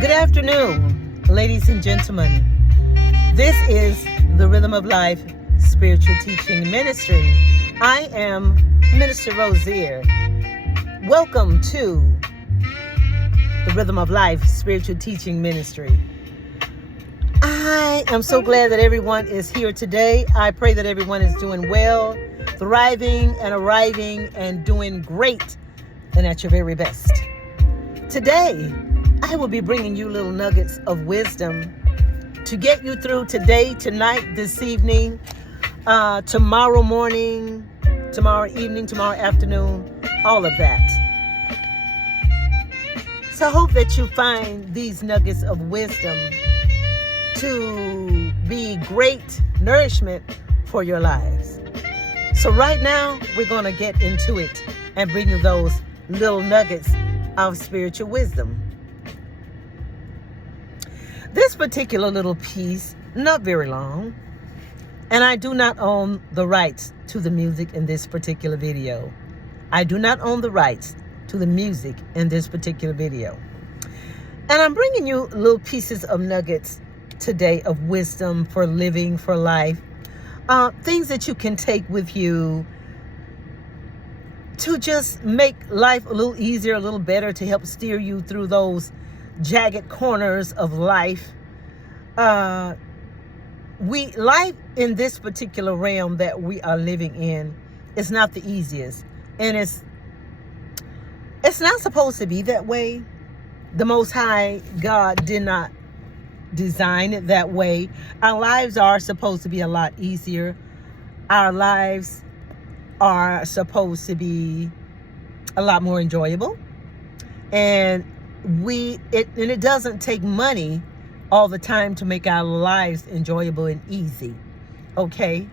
Good afternoon, ladies and gentlemen. This is the Rhythm of Life Spiritual Teaching Ministry. I am Minister Rozier. Welcome to the Rhythm of Life Spiritual Teaching Ministry. I am so glad that everyone is here today. I pray that everyone is doing well, thriving and arriving and doing great and at your very best. Today, I will be bringing you little nuggets of wisdom to get you through today, tonight, this evening, tomorrow morning, tomorrow evening, tomorrow afternoon, all of that. So I hope that you find these nuggets of wisdom to be great nourishment for your lives. So right now, we're going to get into it and bring you those little nuggets of spiritual wisdom. This particular little piece, not very long, and I do not own the rights to the music in this particular video. I do not own the rights to the music in this particular video. And I'm bringing you little pieces of nuggets today of wisdom for living, for life. Things that you can take with you to just make life a little easier, a little better, to help steer you through those jagged corners of life. Life in this particular realm that we are living in is not the easiest, and it's not supposed to be that way. The Most High God did not design it that way. Our lives are supposed to be a lot easier. Our lives are supposed to be a lot more enjoyable, and it doesn't take money all the time to make our lives enjoyable and easy, okay?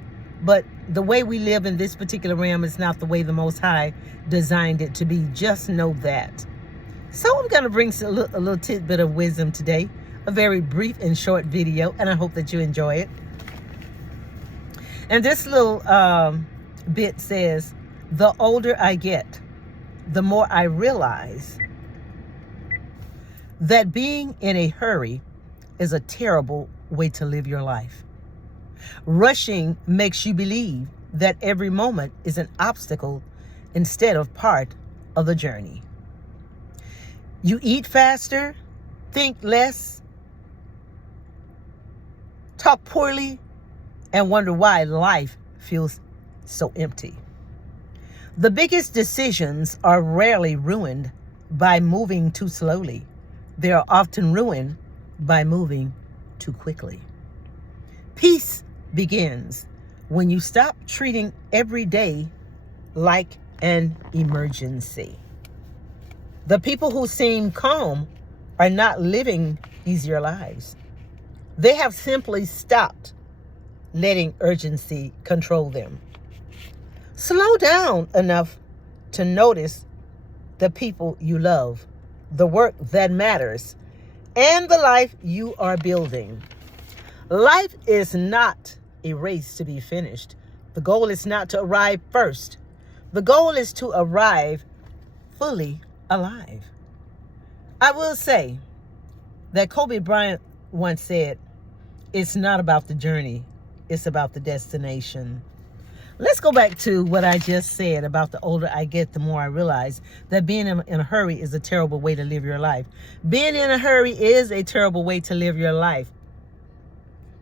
But the way we live in this particular realm is not the way the Most High designed it to be. Just know that. So I'm going to bring a little tidbit of wisdom today, a very brief and short video, and I hope that you enjoy it. And this little bit says, the older I get, the more I realize that being in a hurry is a terrible way to live your life. Rushing makes you believe that every moment is an obstacle instead of part of the journey. You eat faster, think less, talk poorly, and wonder why life feels so empty. The biggest decisions are rarely ruined by moving too slowly. They are often ruined by moving too quickly. Peace begins when you stop treating every day like an emergency. The people who seem calm are not living easier lives. They have simply stopped letting urgency control them. Slow down enough to notice the people you love, the work that matters, and the life you are building. Life is not a race to be finished. The goal is not to arrive first. The goal is to arrive fully alive. I will say that Kobe Bryant once said, it's not about the journey, it's about the destination. Let's go back to what I just said about the older I get, the more I realize that being in a hurry is a terrible way to live your life. Being in a hurry is a terrible way to live your life.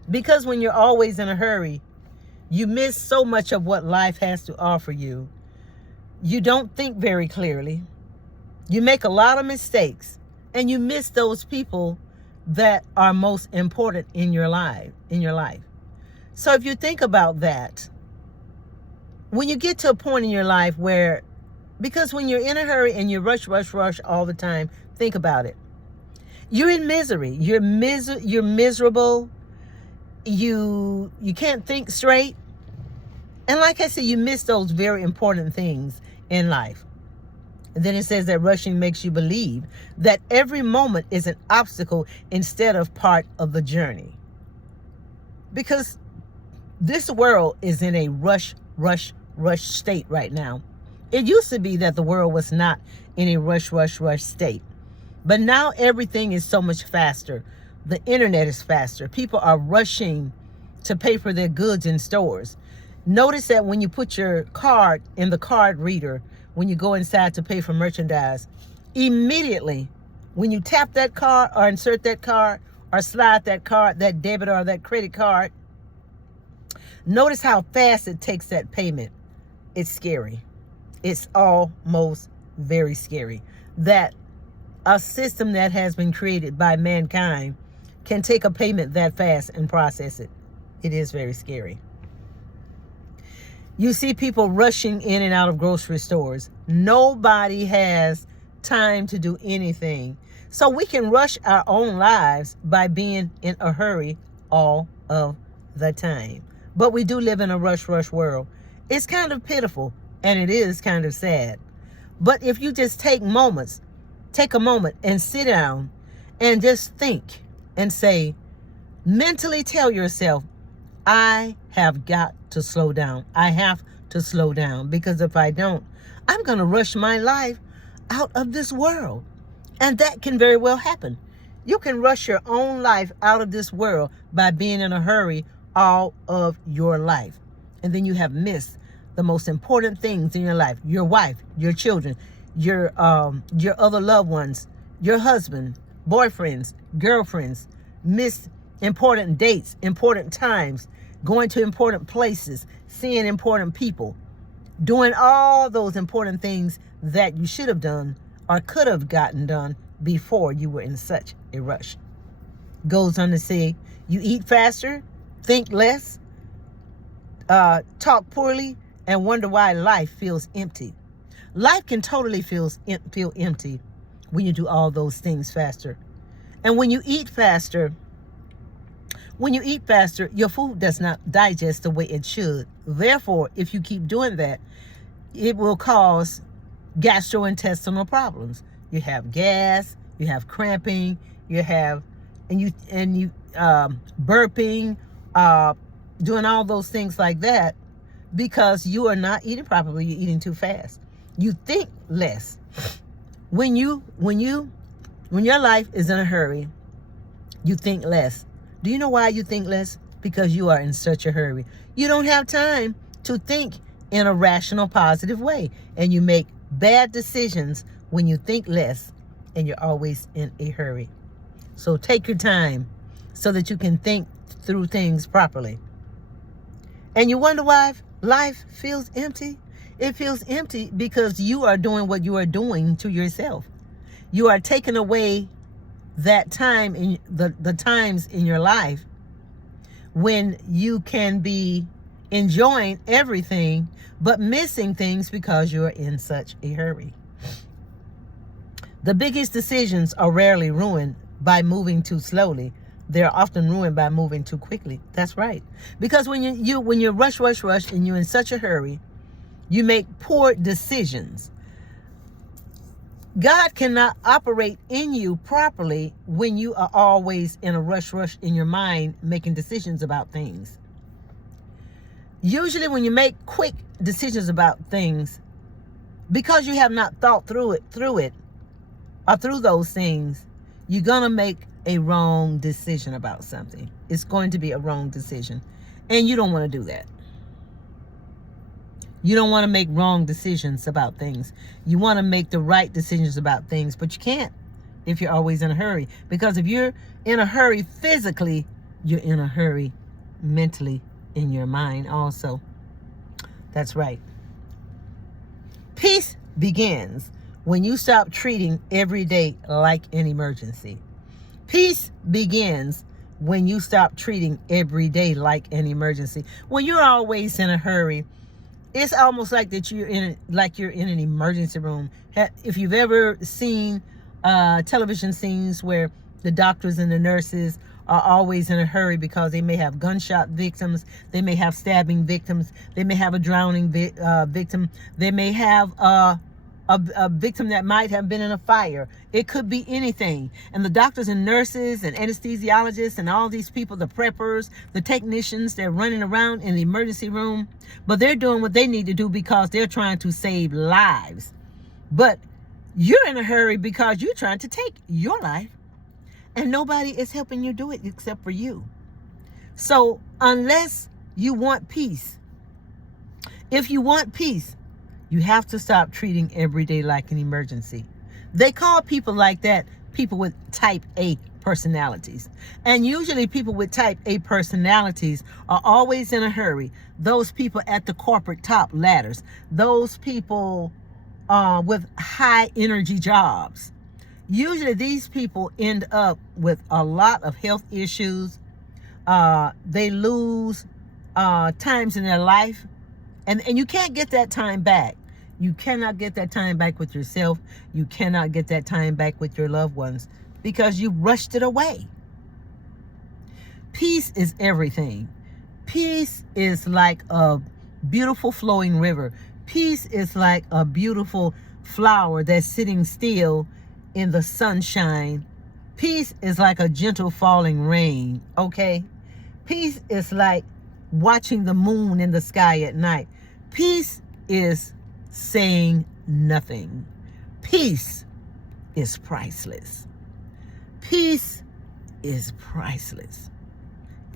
Because when you're always in a hurry, you miss so much of what life has to offer you. You don't think very clearly. You make a lot of mistakes, and you miss those people that are most important in your life. So if you think about that, when you get to a point in your life where, because when you're in a hurry and you rush all the time, think about it. You're in misery. You're miserable. You can't think straight. And like I said, you miss those very important things in life. And then it says that rushing makes you believe that every moment is an obstacle instead of part of the journey. Because this world is in a rush state right now. It used to be that the world was not in a rush state. But now everything is so much faster. The internet is faster. People are rushing to pay for their goods in stores. Notice that when you put your card in the card reader, when you go inside to pay for merchandise, immediately when you tap that card or insert that card or slide that card, that debit or that credit card, notice how fast it takes that payment. It's scary. It's almost very scary that a system that has been created by mankind can take a payment that fast and process it. It is very scary. You see people rushing in and out of grocery stores. Nobody has time to do anything. So we can rush our own lives by being in a hurry all of the time. But we do live in a rush world. It's kind of pitiful and it is kind of sad. But if you just take a moment and sit down and just think and say, mentally tell yourself, I have got to slow down. I have to slow down, because if I don't, I'm going to rush my life out of this world. And that can very well happen. You can rush your own life out of this world by being in a hurry all of your life. And then you have missed the most important things in your life: your wife, your children, your other loved ones, your husband, boyfriends, girlfriends. Miss important dates, important times, going to important places, seeing important people, doing all those important things that you should have done or could have gotten done before you were in such a rush. Goes on to say, you eat faster, think less, talk poorly, and wonder why life feels empty. Life can totally feel empty when you do all those things faster. And when you eat faster, your food does not digest the way it should. Therefore, if you keep doing that, it will cause gastrointestinal problems. You have gas, you have cramping, you have burping, doing all those things like that, because you are not eating properly. You're eating too fast. You think less. When your life is in a hurry, you think less. Do you know why you think less? Because you are in such a hurry. You don't have time to think in a rational, positive way. And you make bad decisions when you think less and you're always in a hurry. So take your time so that you can think through things properly. And you wonder why life feels empty? It feels empty because you are doing what you are doing to yourself. You are taking away that time in the times in your life when you can be enjoying everything but missing things because you are in such a hurry. The biggest decisions are rarely ruined by moving too slowly. They're often ruined by moving too quickly. That's right. Because when you rush and you're in such a hurry, you make poor decisions. God cannot operate in you properly when you are always in a rush in your mind making decisions about things. Usually when you make quick decisions about things, because you have not thought through those things, you're going to make a wrong decision about something. It's going to be a wrong decision. And you don't want to do that. You don't want to make wrong decisions about things. You want to make the right decisions about things, but you can't if you're always in a hurry. Because if you're in a hurry physically, you're in a hurry mentally in your mind also. That's right. Peace begins when you stop treating every day like an emergency. Peace begins when you stop treating every day like an emergency. When you're always in a hurry, it's almost like that you're in an emergency room. If you've ever seen television scenes where the doctors and the nurses are always in a hurry because they may have gunshot victims, they may have stabbing victims, they may have a drowning victim, they may have a victim that might have been in a fire. It could be anything. And the doctors and nurses and anesthesiologists and all these people, the preppers, the technicians, they're running around in the emergency room, but they're doing what they need to do because they're trying to save lives. But You're in a hurry because you're trying to take your life, and nobody is helping you do it except for you. So unless you want peace, if you want peace, you have to stop treating every day like an emergency. They call people like that people with type A personalities. And usually people with type A personalities are always in a hurry. Those people at the corporate top ladders, those people with high energy jobs. Usually these people end up with a lot of health issues. They lose times in their life. And you can't get that time back. You cannot get that time back with yourself. You cannot get that time back with your loved ones because you rushed it away. Peace is everything. Peace is like a beautiful flowing river. Peace is like a beautiful flower that's sitting still in the sunshine. Peace is like a gentle falling rain, okay? Peace is like watching the moon in the sky at night. Peace is saying nothing. Peace is priceless. Peace is priceless.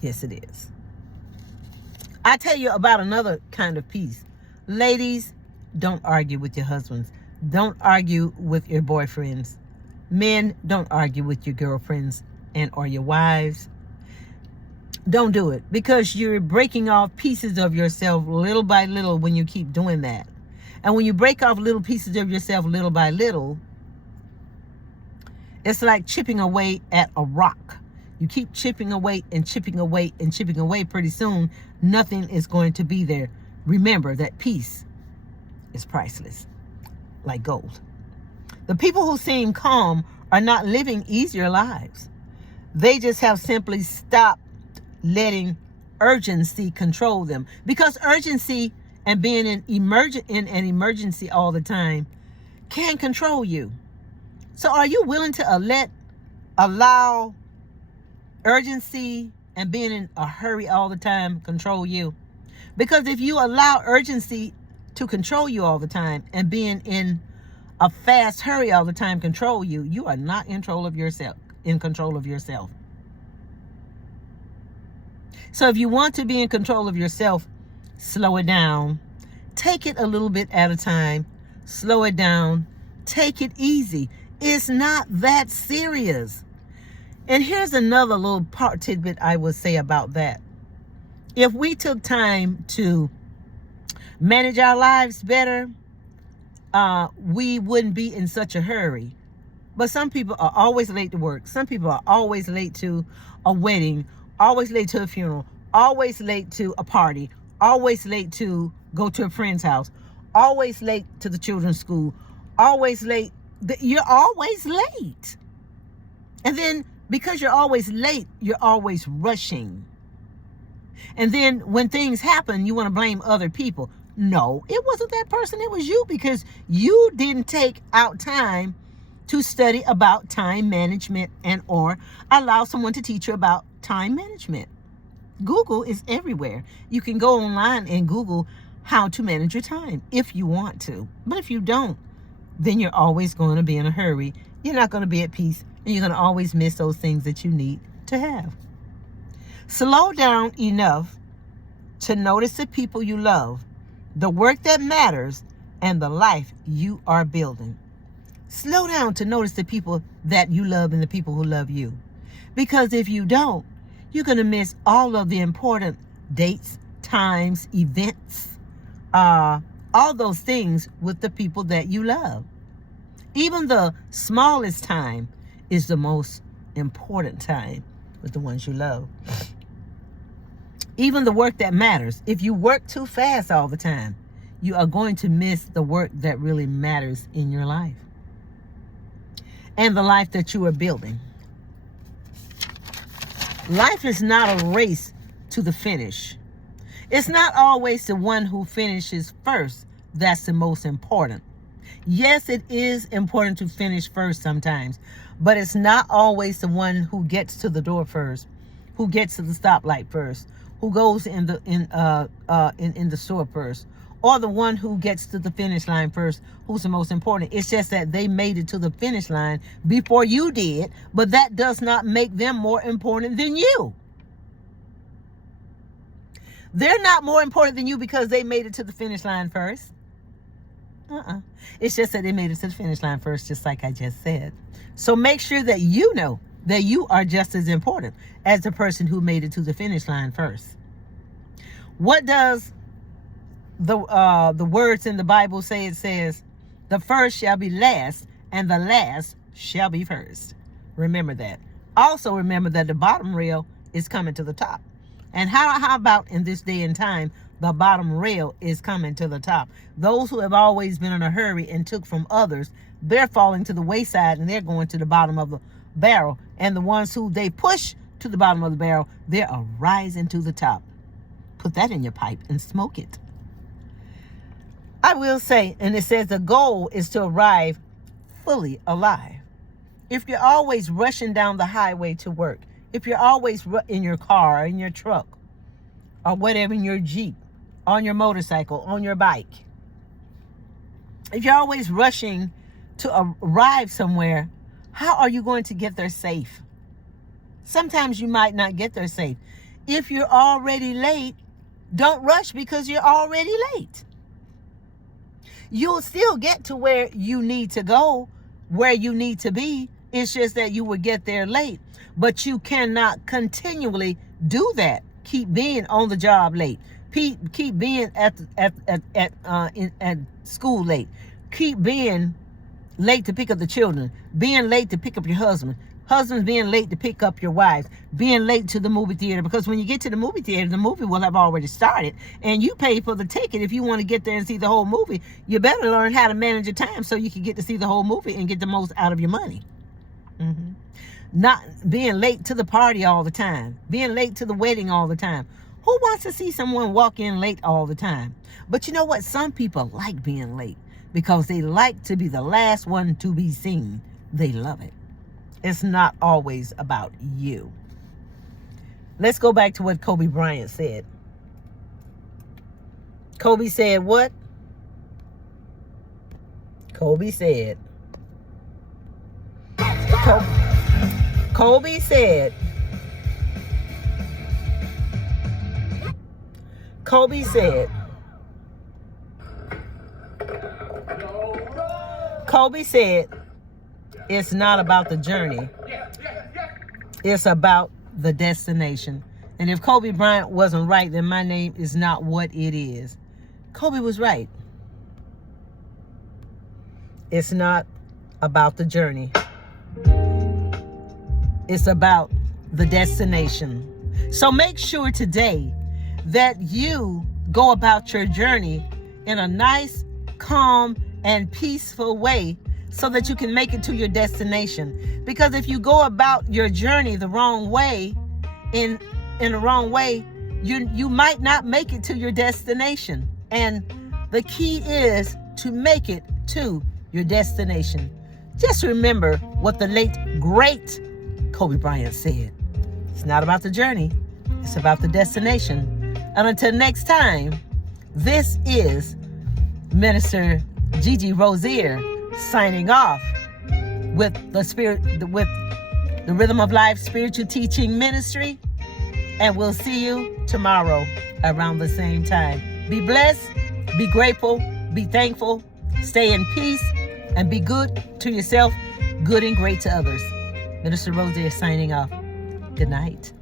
Yes, it is. I tell you about another kind of peace. Ladies, don't argue with your husbands. Don't argue with your boyfriends. Men, don't argue with your girlfriends and or your wives. Don't do it because you're breaking off pieces of yourself little by little when you keep doing that. And when you break off little pieces of yourself little by little, it's like chipping away at a rock. You keep chipping away and chipping away and chipping away. Pretty soon, nothing is going to be there. Remember that peace is priceless, like gold. The people who seem calm are not living easier lives. They just have simply stopped letting urgency control them. Because urgency and being in an emergency all the time can control you. So are you willing to allow urgency and being in a hurry all the time control you? Because if you allow urgency to control you all the time and being in a fast hurry all the time control you, you are not in control of yourself. So if you want to be in control of yourself, slow it down. Take it a little bit at a time. Slow it down. Take it easy. It's not that serious. And here's another little tidbit I would say about that. If we took time to manage our lives better, we wouldn't be in such a hurry. But some people are always late to work. Some people are always late to a wedding, always late to a funeral, always late to a party, always late to go to a friend's house, always late to the children's school, always late. You're always late. And then because you're always late, you're always rushing. And then when things happen, you want to blame other people. No, it wasn't that person. It was you because you didn't take out time to study about time management and or allow someone to teach you about time management. Google is everywhere. You can go online and Google how to manage your time if you want to. But if you don't, then you're always going to be in a hurry. You're not going to be at peace, and you're going to always miss those things that you need to have. Slow down enough to notice the people you love, the work that matters, and the life you are building. Slow down to notice the people that you love and the people who love you. Because if you don't, you're going to miss all of the important dates, times, events, all those things with the people that you love. Even the smallest time is the most important time with the ones you love. Even the work that matters. If you work too fast all the time, you are going to miss the work that really matters in your life and the life that you are building. Life is not a race to the finish. It's not always the one who finishes first that's the most important. Yes, it is important to finish first sometimes, but it's not always the one who gets to the door first, who gets to the stoplight first, who goes in the store first, or the one who gets to the finish line first, who's the most important. It's just that they made it to the finish line before you did, but that does not make them more important than you. They're not more important than you because they made it to the finish line first. It's just that they made it to the finish line first, just like I just said. So make sure that you know that you are just as important as the person who made it to the finish line first. What does the words in the Bible say? It says, the first shall be last, and the last shall be first. Remember that. Also remember that the bottom rail is coming to the top. And how about in this day and time, the bottom rail is coming to the top. Those who have always been in a hurry and took from others, they're falling to the wayside and they're going to the bottom of the barrel. And the ones who they push to the bottom of the barrel, they're rising to the top. Put that in your pipe and smoke it. I will say, and it says the goal is to arrive fully alive. If you're always rushing down the highway to work, if you're always in your car, in your truck, or whatever, in your Jeep, on your motorcycle, on your bike, if you're always rushing to arrive somewhere, how are you going to get there safe? Sometimes you might not get there safe. If you're already late, don't rush because you're already late. You'll still get to where you need to go, where you need to be. It's just that you will get there late. But you cannot continually do that. Keep being on the job late. Keep being at school late. Keep being late to pick up the children. Being late to pick up your husband. Husbands being late to pick up your wives. Being late to the movie theater. Because when you get to the movie theater, the movie will have already started. And you pay for the ticket. If you want to get there and see the whole movie, you better learn how to manage your time so you can get to see the whole movie and get the most out of your money. Not being late to the party all the time. Being late to the wedding all the time. Who wants to see someone walk in late all the time? But you know what? Some people like being late because they like to be the last one to be seen. They love it. It's not always about you. Let's go back to what Kobe Bryant said. Kobe said what? Kobe said. Kobe said. Kobe said. Kobe said, it's not about the journey. It's about the destination. And if Kobe Bryant wasn't right, then my name is not what it is. Kobe was right. It's not about the journey. It's about the destination. So make sure today that you go about your journey in a nice, calm, and peaceful way so that you can make it to your destination. Because if you go about your journey the wrong way, in the wrong way, you might not make it to your destination. And the key is to make it to your destination. Just remember what the late, great Kobe Bryant said. It's not about the journey. It's about the destination. And until next time, this is Minister Gigi Rozier signing off with the Rhythm of Life Spiritual Teaching Ministry. And we'll see you tomorrow around the same time. Be blessed, be grateful, be thankful, stay in peace, and be good to yourself, good and great to others. Minister Rozier signing off. Good night.